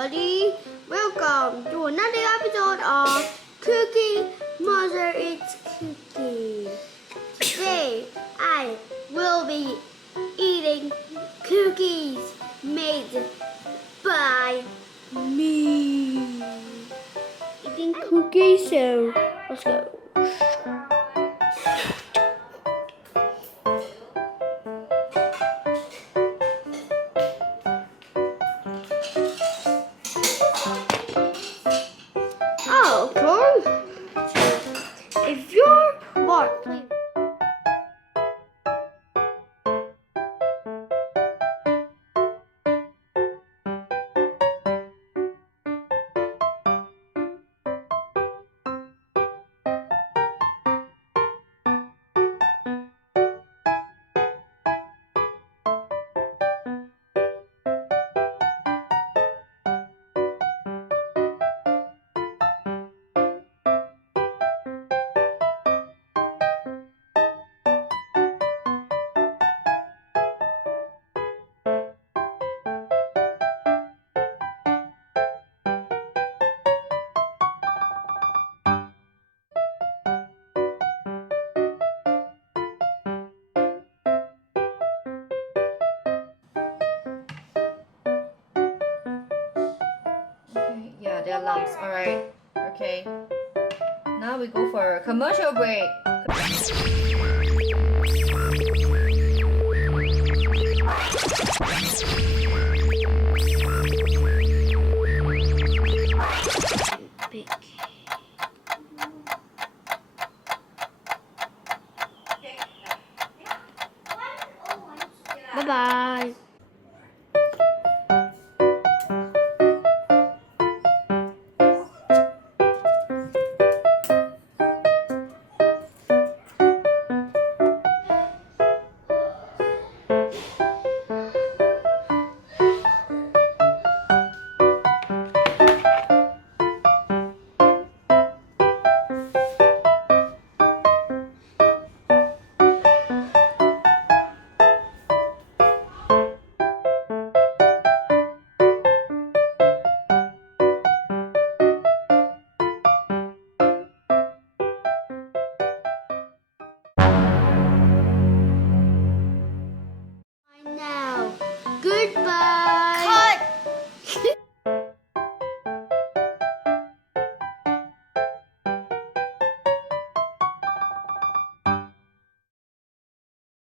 everybody. Welcome to another episode of Cookie Mother It's Cookie. Today I will be eating cookies made by me. Eating cookies, so let's go. Oh, cool. If you're bored, please. Okay, yeah, they're lumps. Alright, okay. Now we go for a commercial break. Big. Bye bye.